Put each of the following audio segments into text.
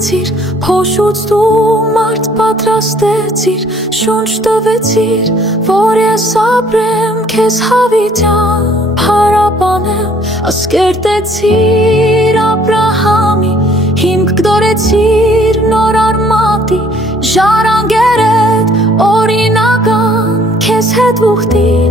տվեցիր, փոշուց դու մարդ պատրաստեցիր, շունչ տվեցիր, որ ես ապրեմ քեզ հավիտյան փարապանեմ, ասկերտեցիր Աբրահամի, հիմք կդորեցիր նոր արմատի, ժառանգերդ օրինական, քեզ հետ ուխտիր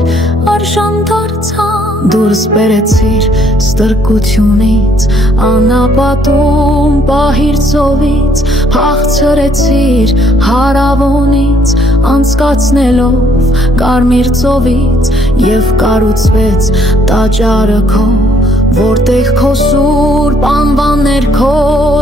արժան դարձան, դուրս բերեցիր ստրկությունից, անապատում պահիր ծովից, փախցրեցիր հարավոնից, անցկացնելով կարմիր ծովից, և կառուցվեց տաճարը քո, որտեղ քո սուրբ անվաններ քո,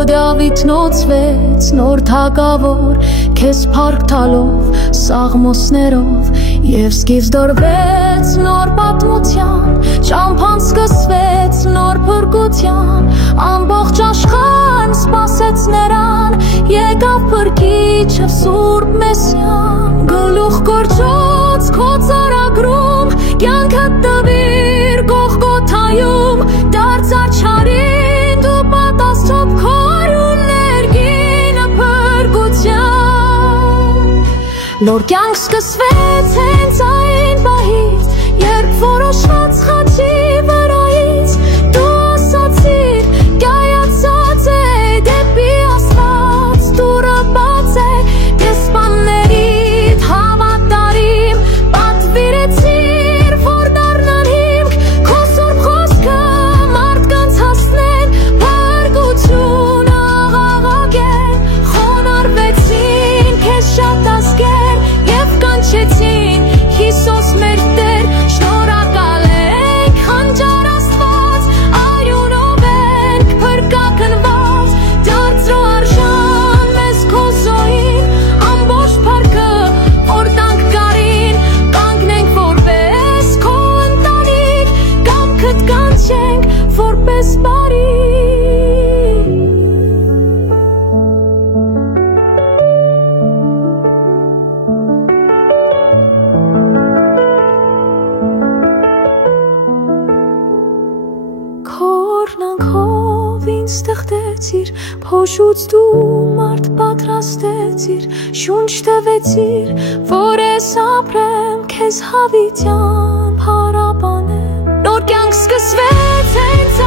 Դավիթ նոցվեց նոր թագավոր, քեզ փառք տալով սաղմոսներով, և սկիզբ դրվեց նոր պատմության, ճամփան սկսվեց նոր փրկության, ամբողջ աշխարհն սպասեց նրան, եկավ փրկիչը Սուրբ Մեսիան, գլուխ կորցրած քո ծարագրում, կյանքդ տվիր Գողգոթայում, դարձար չարին դու պատասխան քո արյուններգինը փրկության, նոր կյանք սկսվեց հենց այն պահից, երբ որոշված խաչի վրայից դու ասացիր, կայացած է դեպի Աստված, դուրը բաց է, քեզ սպաններիդ հավատարիմ, պատվիրեցիր, որ դառնան հիմք, քո սուրբ խոսքը մարդկանց հասնեն, փրկություն աղաղակեն, խոնարհվեցին քեզ շատ ազգեր, և կանչեցին Հիսոս մեր Տեր, շնորհակալ ենք խնջար Աստված, արյունով ենք փրկագնված, դարձրո արժան մեզ քո զոհին, ամբողջ փառքը որ տանք կարին, կանգնենք որպես քո ընտանիք, կամքդ կանչենք որպես բարի։ Քորնանքով ինձ ստեղծեցիր, փոշուց դու մարդ պատրաստեցիր, շունչ տվեցիր, որ ես ապրեմ քեզ հավիտյան փարապանեմ, նոր կյանք սկսվեց հենց